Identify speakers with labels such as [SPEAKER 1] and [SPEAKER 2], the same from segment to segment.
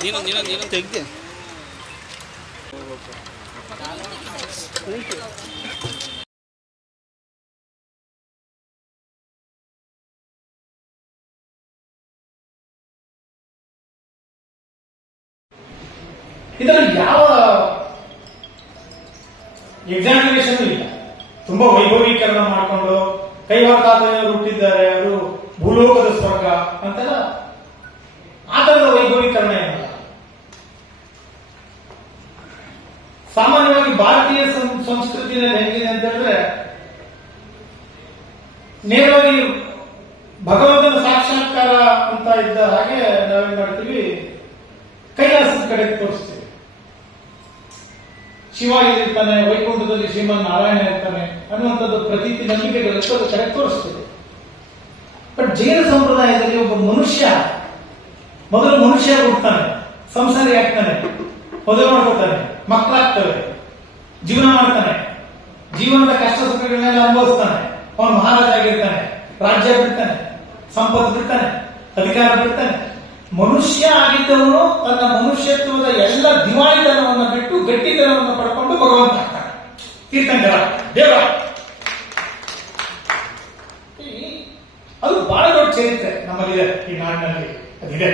[SPEAKER 1] ನೀನು ನೀನು ನೀನು. ತೆಗ್ದೆ.
[SPEAKER 2] ಇದರಲ್ಲಿ ಯಾವ ಎಕ್ಸಾಮಿನೇಷನ್ ಇಲ್ಲ. ತುಂಬಾ ವೈಭವೀಕರಣ ಮಾಡಿಕೊಂಡು ಕೈವಾರ ತಾತಯ್ಯನವರು ಹುಟ್ಟಿದ್ದಾರೆ ಅವರು ಭೂಲೋಕದ ಸ್ವರ್ಗ ಅಂತೆಲ್ಲ ಆ ತರದ ವೈಭವೀಕರಣ ಏನಿಲ್ಲ ಸಾಮಾನ್ಯವಾಗಿ ಭಾರತೀಯ ಸಂ- ಸಂಸ್ಕೃತಿನಲ್ಲಿ ಹೆಂಗಿದೆ ಅಂತ ಹೇಳಿದ್ರೆ, ನೇರವಾಗಿ ಭಗವಂತನ ಸಾಕ್ಷಾತ್ಕಾರ ಅಂತ ಇದ್ದ ಹಾಗೆ ನಾವೇನ್ ಮಾಡ್ತೀವಿ? ಕೈಲಾಸದ ಕಡೆ ತೋರಿಸ್ತೀವಿ. ಶಿವ ಇರ್ತಾನೆ, ವೈಕುಂಠದಲ್ಲಿ ಶ್ರೀಮನ್ ನಾರಾಯಣ ಇರ್ತಾನೆ ಅನ್ನುವಂಥದ್ದು ಪ್ರತೀತಿ ನಂಬಿಕೆಗಳು ಅದು ಕಡೆ ತೋರಿಸ್ತೀವಿ. ಬಟ್ ಜೈನ ಸಂಪ್ರದಾಯದಲ್ಲಿ ಒಬ್ಬ ಮನುಷ್ಯ, ಮೊದಲು ಮನುಷ್ಯ ಹುಡ್ತಾನೆ ಸಂಸಾರಿ ಆಗ್ತಾನೆ ಮೊದಲು ಮಾಡ್ಕೋತಾನೆ, ಮಕ್ಕಳಾಗ್ತವೆ, ಜೀವನ ಮಾಡ್ತಾನೆ. ಜೀವನದ ಕಷ್ಟ ಸುಖಗಳನ್ನೆಲ್ಲ ಅನುಭವಿಸ್ತಾನೆ. ಅವನು ಮಹಾರಾಜ ಆಗಿರ್ತಾನೆ ರಾಜ್ಯ ಬಿಡ್ತಾನೆ ಸಂಪತ್ತು ಬಿಡ್ತಾನೆ ಅಧಿಕಾರ ಬಿಡ್ತಾನೆ ಮನುಷ್ಯ ಆಗಿದ್ದವನು ತನ್ನ ಮನುಷ್ಯತ್ವದ ಎಲ್ಲ ದಿವಾಳಿತನವನ್ನು ಬಿಟ್ಟು ಗಟ್ಟಿತನವನ್ನು ಪಡ್ಕೊಂಡು ಭಗವಂತ ತೀರ್ಥಂಕರ ದೇವ ಅದು ಬಹಳ ದೊಡ್ಡ ಚರಿತ್ರೆ ನಮ್ಮಲ್ಲಿದೆ, ಈ ನಾಡಿನಲ್ಲಿ ಅದಿದೆ.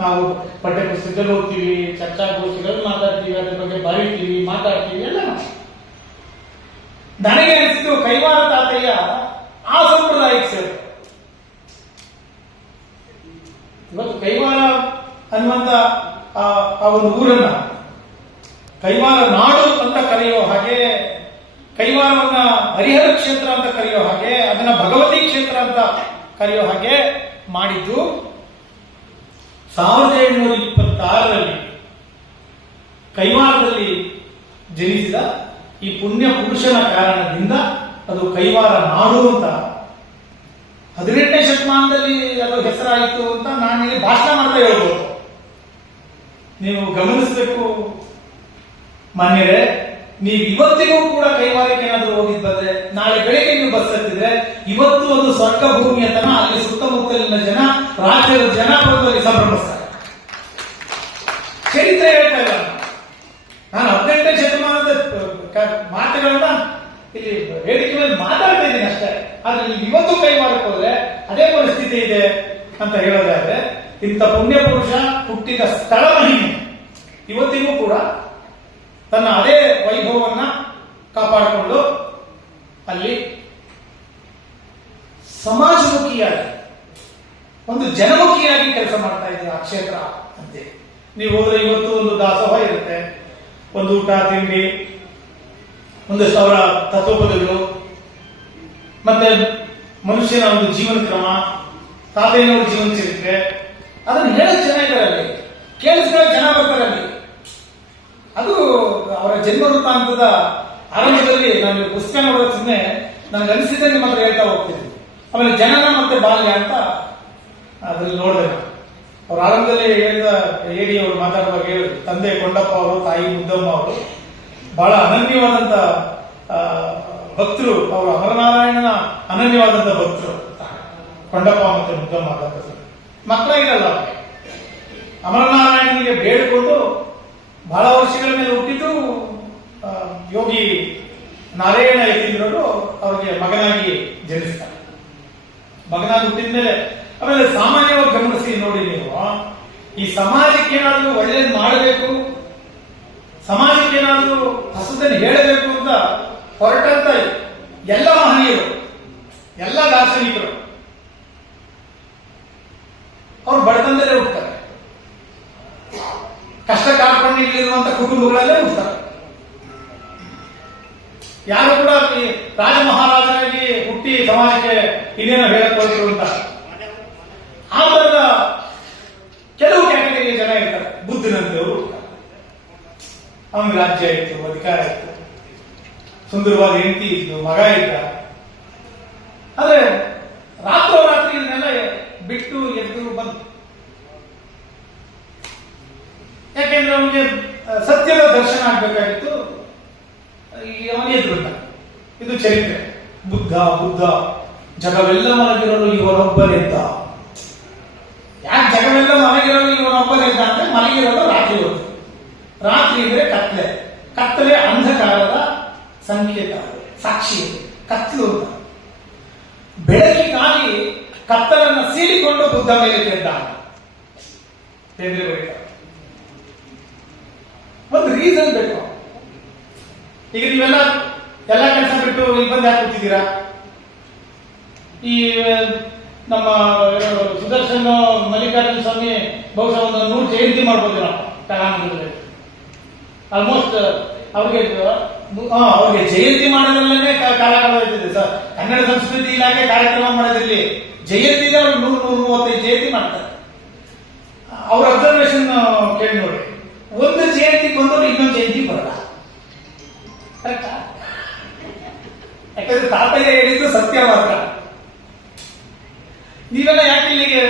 [SPEAKER 2] ನಾವು ಪಠ್ಯ ಪುಸ್ತಕದಲ್ಲಿ ಓದ್ತೀವಿ ಚರ್ಚಾಗೋಷ್ಠಿಗಳಲ್ಲಿ ಮಾತಾಡ್ತೀವಿ, ಅದ್ರ ಬಗ್ಗೆ ಬರೀತೀವಿ, ಮಾತಾಡ್ತೀವಿ, ಎಲ್ಲ. ನನಗೆ ಅನಿಸಿದ್ದು ಕೈವಾರ ತಾತಯ್ಯ, ಆ ಸಂಪ್ರದಾಯಕ್ಕೆ ಸೇರ. ಇವತ್ತು ಕೈವಾರ ಅನ್ನುವಂತ, ಆ ಒಂದು ಊರನ್ನ ಕೈವಾರ ನಾಡು ಅಂತ ಕರೆಯೋ ಹಾಗೆ, ಕೈವಾರವನ್ನ ಹರಿಹರ ಕ್ಷೇತ್ರ ಅಂತ ಕರೆಯೋ ಹಾಗೆ, ಅದನ್ನ ಭಗವತಿ ಕ್ಷೇತ್ರ ಅಂತ ಕರೆಯೋ ಹಾಗೆ ಮಾಡಿದ್ದು ಸಾವಿರದ ಏಳುನೂರ ಇಪ್ಪತ್ತಾರರಲ್ಲಿ ಕೈವಾರದಲ್ಲಿ ಜನಿಸಿದ ಈ ಪುಣ್ಯ ಪುರುಷನ ಕಾರಣದಿಂದ ಅದು ಕೈವಾರ ನಾಡು ಅಂತ. ಹದಿನೆಂಟನೇ ಶತಮಾನದಲ್ಲಿ ಅದು ಹೆಸರಾಯಿತು ಅಂತ ನಾನು ಇಲ್ಲಿ ಭಾಷಣ ಮಾಡ್ತಾ ಹೇಳ್ಬೋದು. ನೀವು ಗಮನಿಸಬೇಕು. ಮಾನ್ಯರೇ ನೀವು ಇವತ್ತಿಗೂ ಕೂಡ ಕೈವಾರಕ್ಕೆ ಏನಾದರೂ ಹೋಗಿದ್ ಬಂದ್ರೆ, ನಾಳೆ ಬೆಳಿಗ್ಗೆ ನೀವು ಬಸ್ ಹತ್ತಿದ್ರೆ, ಇವತ್ತು ಒಂದು ಸ್ವರ್ಗ ಭೂಮಿಯ ತನ ಅಲ್ಲಿ ಸುತ್ತಮುತ್ತಲಿನ ಜನ ಬಂದು ಅಲ್ಲಿ ಸಂಭ್ರಮಿಸ್ತಾರೆ ಚರಿತ್ರೆ ಹೇಳ್ತಾ ಇಲ್ಲ ನಾನು ಹದಿನೆಂಟನೇ ಶತಮಾನದ ಕ- ಮಾತುಗಳನ್ನ ಇಲ್ಲಿ ವೇದಿಕೆ ಮೇಲೆ ಮಾತಾಡ್ತಾ ಇದ್ದೀನಿ ಅಷ್ಟೇ ಆದ್ರೆ ನೀವು ಇವತ್ತು ಕೈವಾರಕ್ಕೆ ಹೋದ್ರೆ ಅದೇ ಇದೆ ಅಂತ ಹೇಳೋದಾದ್ರೆ, ಇಂಥ ಪುಣ್ಯ ಪುರುಷ ಹುಟ್ಟಿದ ಸ್ಥಳ ಮಹಿಮೆ. ಇವತ್ತಿಗೂ ಕೂಡ ತನ್ನ ಅದೇ ವೈಭವವನ್ನ ಕಾಪಾಡಿಕೊಂಡು ಅಲ್ಲಿ ಸಮಾಜಮುಖಿಯಾಗಿ, ಒಂದು ಜನಮುಖಿಯಾಗಿ ಕೆಲಸ ಮಾಡ್ತಾ ಇದೆ ಆ ಕ್ಷೇತ್ರ ಅಂತೆ. ನೀವು ಹೋದ್ರೆ ಇವತ್ತು ಒಂದು ದಾಸೋಹ ಇರುತ್ತೆ, ಒಂದು ಊಟ, ತಿಂಡಿ ಒಂದು ಅವರ ತತ್ವಪದಗಳು ಮತ್ತೆ ಮನುಷ್ಯನ ಒಂದು ಜೀವನ ಕ್ರಮ ತಾತಯ್ಯನವರ ಜೀವನ ಚರಿತ್ರೆ ಅದನ್ನು ಹೇಳಕ್ ಜನ ಇದ್ದಾರೆ ಅಲ್ಲಿ ಜನ ಬರ್ತಾರೆ ಅಲ್ಲಿ ಅದು ಅವರ ಜನ್ಮ ವೃತ್ತಾಂತದ ಆರಂಭದಲ್ಲಿ ನಾನು ಪುಸ್ತಕ ನೋಡೋ ಸುಮ್ಮನೆ ನನಗೆ ಅನಿಸಿದ್ದೆ ನಿಮ್ಮ ಹತ್ರ ಹೇಳ್ತಾ ಹೋಗ್ತೀನಿ. ಆಮೇಲೆ ಜನನ ಮತ್ತೆ ಬಾಲ್ಯ ಅಂತ ಅದ್ರಲ್ಲಿ ನೋಡಿದೆ ನಾನು. ಅವ್ರ ಆರಂಭದಲ್ಲಿ ಹೇಳಿದ ಹೇಳಿ ಅವರು ಮಾತಾಡುವಾಗ ಹೇಳಿದ್ರು, ತಂದೆ ಕೊಂಡಪ್ಪ ಅವರು, ತಾಯಿ ಮುದ್ದಮ್ಮ ಅವರು, ಬಹಳ ಅನನ್ಯವಾದಂತ ಭಕ್ತರು, ಅವರು ಅಮರನಾರಾಯಣನ ಅನನ್ಯವಾದಂತ ಭಕ್ತರು. ಕೊಂಡಪ್ಪ ಮತ್ತೆ ಮುದ್ದಮ್ಮ ದಂಪತಿಗಳು ಮಕ್ಕಳ ಇರಲ್ಲ ಅಮರನಾರಾಯಣನಿಗೆ ಬೇಡಿಕೊಂಡು ಬಹಳ ವರ್ಷಗಳ ಮೇಲೆ ಹುಟ್ಟಿದ್ದು ಯೋಗಿ ನಾರಾಯಣ ಯತೀಂದ್ರರು ಅವರಿಗೆ ಮಗನಾಗಿ ಜನಿಸ್ತಾರೆ. ಮಗನಾಗಿ ಹುಟ್ಟಿದ ಮೇಲೆ, ಆಮೇಲೆ ಸಾಮಾನ್ಯವಾಗಿ ಗಮನಿಸಿ ನೋಡಿ ನೀವು ಈ ಸಮಾಜಕ್ಕೆ ಏನಾದರೂ ಒಳ್ಳೇದು ಮಾಡಬೇಕು, ಸಮಾಜಕ್ಕೆ ಏನಾದರೂ ಹೊಸದನ್ನು ಹೇಳಬೇಕು ಅಂತ ಹೊರಟಂತ ಎಲ್ಲ ಮಹನೀಯರು, ಎಲ್ಲ ದಾರ್ಶನಿಕರು ಅವರು ಬಡತನದಲ್ಲೇ ಹುಡ್ತಾರೆ ಕಷ್ಟ ಕಾರ್ಪಣ್ಯಗಳಿರುವಂತ ಕುಟುಂಬಗಳಲ್ಲೇ ಹುಡ್ತಾರೆ ಯಾರು ಕೂಡ ಈ ರಾಜ ಮಹಾರಾಜನಾಗಿ ಹುಟ್ಟಿ ಸಮಾಜಕ್ಕೆ ಇನ್ನೇನೋ ಹೇಳಕ್ ಹೋದ್ರು ಅಂತ. ಆ ಕೆಲವು ಕ್ಯಾಟಗರಿಯ ಜನ ಇರ್ತಾರೆ. ಬುದ್ಧಿನಂತೆ ಅವನಿಗೆ ರಾಜ್ಯ ಇತ್ತು, ಅಧಿಕಾರ ಇತ್ತು. ಸುಂದರವಾದ ಹೆಂಡತಿ ಇತ್ತು ಮಗ ಇದ್ದ. ಆದ್ರೆ ರಾತ್ರೋರಾತ್ರಿ ಇದನ್ನೆಲ್ಲ ಬಿಟ್ಟು ಎದ್ದು ಬಂದು ಯಾಕೆಂದ್ರೆ ಅವನಿಗೆ ಆ, ಸತ್ಯದ ದರ್ಶನ ಆಗ್ಬೇಕಾಗಿತ್ತು ಈ ಅವನಿಗೆ ಇದು ಚರಿತ್ರೆ. ಬುದ್ಧ ಬುದ್ಧ. ಜಗವೆಲ್ಲ ಮಲಗಿರಲು ಇವನೊಬ್ಬನಿದ್ದ ಯಾಕೆ ಜಗವೆಲ್ಲ ಮಲಗಿರಲು ಇವನೊಬ್ಬನಿದ್ದ ಅಂದ್ರೆ ಮಲಗಿರೋದು ರಾತ್ರಿ ಹೊತ್ತು. ರಾತ್ರಿ ಇದ್ರೆ ಕತ್ತಲೆ ಕತ್ತಲೆ ಅಂಧಕಾರದ ಸಂಕೇತ. ಸಾಕ್ಷಿ ಕತ್ತಲು ಅಂತ. ಬೆಳಕಿಗಾಗಿ ಕತ್ತಲನ್ನು ಸೀಳಿಕೊಂಡು ಬುದ್ಧ ಮೇಲೆ ಬರೀತಾರೆ ಒಂದು ರೀಸನ್ ಬೇಕು. ಈಗ ನೀವೆಲ್ಲ ಎಲ್ಲ ಕೆಲಸ ಬಿಟ್ಟು ಇಲ್ಲಿ ಬಂದು ಯಾಕೆ ಈ, ನಮ್ಮ ಸುದರ್ಶನ್ ಮಲ್ಲಿಕಾರ್ಜುನ ಸ್ವಾಮಿ ಬಹುಶಃ ಒಂದು ನೂರು ಜಯಂತಿ ಮಾಡ್ಬೋದು ನಾವು ಕಲಾನಂದದಲ್ಲಿ ಆಲ್ಮೋಸ್ಟ್ ಅವ್ರಿಗೆ ಅವ್ರಿಗೆ ಜಯಂತಿ ಮಾಡೋದ್ರಲ್ಲೇ ಕಾರ್ಯಕ್ರಮ ಇರ್ತಿದೆ ಸರ್. ಕನ್ನಡ ಸಂಸ್ಕೃತಿ ಇಲಾಖೆ ಕಾರ್ಯಕ್ರಮ ಮಾಡೋದಿಲ್ಲಿ ಜಯಂತಿಗೆ ಅವ್ರು ನೂರು ನೂರು ಮೂವತ್ತೈದು ಜಯಂತಿ ಮಾಡ್ತಾರೆ. ಅವ್ರ ಅಬ್ಸರ್ವೇಷನ್ ಕೇಳಿ ಬಂದವರು ಇನ್ನೊಂದು ಜಯಂತಿ ಬರಲ್ಲ. ಯಾಕಂದ್ರೆ ತಾತಯ್ಯ ಹೇಳಿದ್ದು ಸತ್ಯ ಮಾತ್ರ. ನೀವೆಲ್ಲ ಯಾಕೆ ಇಲ್ಲಿಗೆ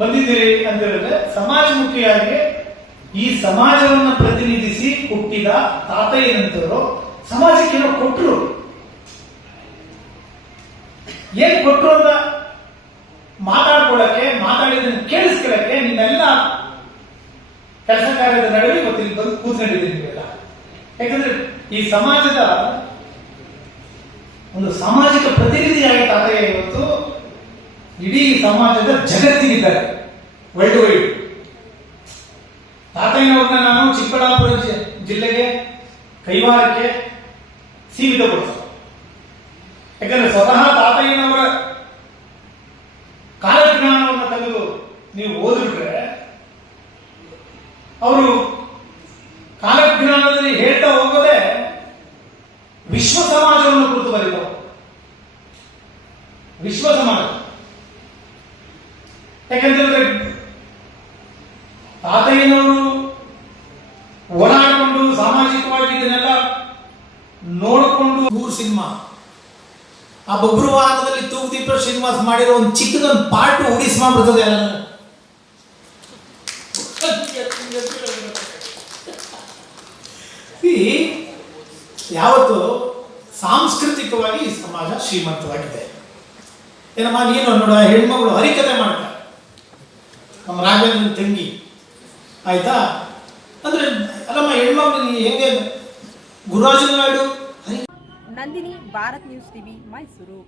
[SPEAKER 2] ಬಂದಿದ್ದೀರಿ ಅಂತ ಹೇಳಿದ್ರೆ ಸಮಾಜಮುಖಿಯಾಗಿ ಈ ಸಮಾಜವನ್ನು ಪ್ರತಿನಿಧಿಸಿ ಹುಟ್ಟಿದ ತಾತಯ್ಯನಂತವರು ಸಮಾಜಕ್ಕೆ ಏನೋ ಕೊಟ್ಟರು ಏನ್ ಕೊಟ್ಟರು ಅಂತ ಮಾತಾಡ್ಕೊಳ್ಳಕ್ಕೆ, ಮಾತಾಡಿದ್ದನ್ನು ಕೇಳಿಸ್ಕೊಳ್ಳಕ್ಕೆ ನಿಮ್ಮೆಲ್ಲ ಕೆಲಸ ಕಾರ್ಯದ ನಡುವೆ ಇವತ್ತು ಇಲ್ಲಿ ಬಂದು ಕೂತ್ಕೊಂಡಿದ್ದೀರಿ ನೀವೆಲ್ಲ ಯಾಕಂದ್ರೆ ಈ ಸಮಾಜದ ಒಂದು ಸಾಮಾಜಿಕ ಪ್ರತಿನಿಧಿಯಾಗಿ ತಾತಯ್ಯ ಇವತ್ತು ಇಡೀ ಸಮಾಜದ ಜಗತ್ತಿಗಿದ್ದಾರೆ. ವರ್ಲ್ಡ್ ವೈಡ್ ತಾತಯ್ಯನವ್ರನ್ನ ನಾನು ಚಿಕ್ಕಬಳ್ಳಾಪುರ ಜಿಲ್ಲೆಗೆ, ಕೈವಾರಕ್ಕೆ ಸೀಮಿತಗೊಳಿಸ ಯಾಕಂದ್ರೆ ಸ್ವತಃ ತಾತಯ್ಯನವರ ಕಾಲಜ್ಞಾನವನ್ನು ತೆಗೆದು ನೀವು ಓದಿಬಿಟ್ರೆ ಅವರು ಕಾಲಜ್ಞಾನದಲ್ಲಿ ಹೇಳ್ತಾ ಹೋಗೋದೇ ವಿಶ್ವ ಸಮಾಜವನ್ನು ಕುರಿತು ಬರೀತಾರೆ ಸಮಾಜ ಯಾಕಂತಂದ್ರೆ ತಾತಯ್ಯನವರು ಓಡಾಡಿಕೊಂಡು ಸಾಮಾಜಿಕವಾಗಿ ಇದನ್ನೆಲ್ಲ ನೋಡಿಕೊಂಡು ಮೂರು ಸಿನಿಮಾ. ಆ ಬಬ್ರುವಾದದಲ್ಲಿ ತೂಗುದೀಪ ಶ್ರೀನಿವಾಸ್ ಮಾಡಿರೋ ಒಂದು ಚಿಕ್ಕದೊಂದು ಪಾರ್ಟ್ ಉಡಿಸ್ಮಾ ಬರ್ತದೆ ಎಲ್ಲ ಯಾವತ್ತು ಸಾಂಸ್ಕೃತಿಕವಾಗಿ ಈ ಸಮಾಜ ಶ್ರೀಮಂತವಾಗಿದೆ. ಏನಮ್ಮ ನೀನು ನೋಡ ಹೆಣ್ಮಗಳು ಹರಿಕತೆ ಮಾಡ್ತಾರೆ ನಮ್ಮ ತಂಗಿ. ಆಯ್ತಾ? ಅಂದ್ರೆ, ಅಲ್ಲಮ್ಮ, ಹೆಣ್ಮಗಳು ಹೆಂಗೆ ಗುರುರಾಜನ ನಾಯ್ಡು
[SPEAKER 1] ನಂದಿನಿ, ಭಾರತ್ ನ್ಯೂಸ್ ಟಿವಿ, ಮೈಸೂರು.